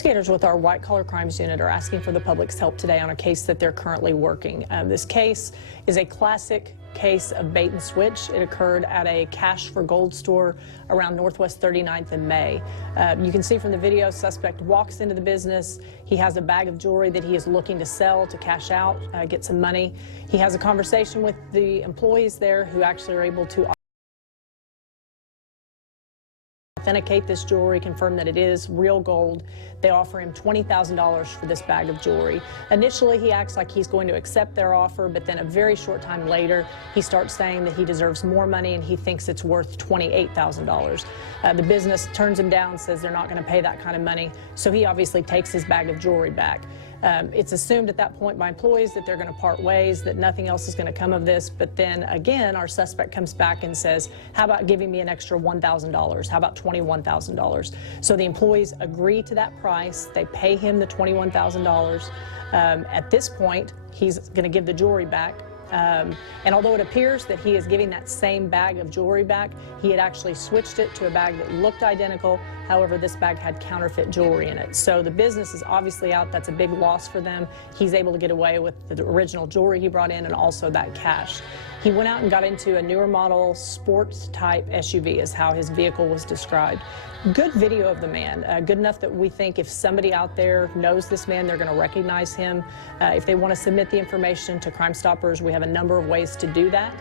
Investigators with our white-collar crimes unit are asking for the public's help today on a case that they're currently working. This case is a classic case of bait and switch. It occurred at a Cash for Gold store around Northwest 39th and May. You can see from the video, suspect walks into the business. He has a bag of jewelry that he is looking to sell to cash out, get some money. He has a conversation with the employees there who actually are able to authenticate this jewelry, confirm that it is real gold. They offer him $20,000 for this bag of jewelry. Initially, he acts like he's going to accept their offer, but then a very short time later, he starts saying that he deserves more money and he thinks it's worth $28,000. The business turns him down, says they're not going to pay that kind of money, so he obviously takes his bag of jewelry back. It's assumed at that point by employees that they're going to part ways, that nothing else is going to come of this. But then again, our suspect comes back and says, how about giving me an extra $1,000? How about $21,000? So the employees agree to that price. They pay him the $21,000. At this point, he's going to give the jewelry back. And although it appears that he is giving that same bag of jewelry back, he had actually switched it to a bag that looked identical. However, this bag had counterfeit jewelry in it. So the business is obviously out. That's a big loss for them. He's able to get away with the original jewelry he brought in and also that cash. He went out and got into a newer model sports type SUV is how his vehicle was described. Good video of the man, good enough that we think if somebody out there knows this man, they're going to recognize him. If they want to submit the information to Crime Stoppers, we have a number of ways to do that.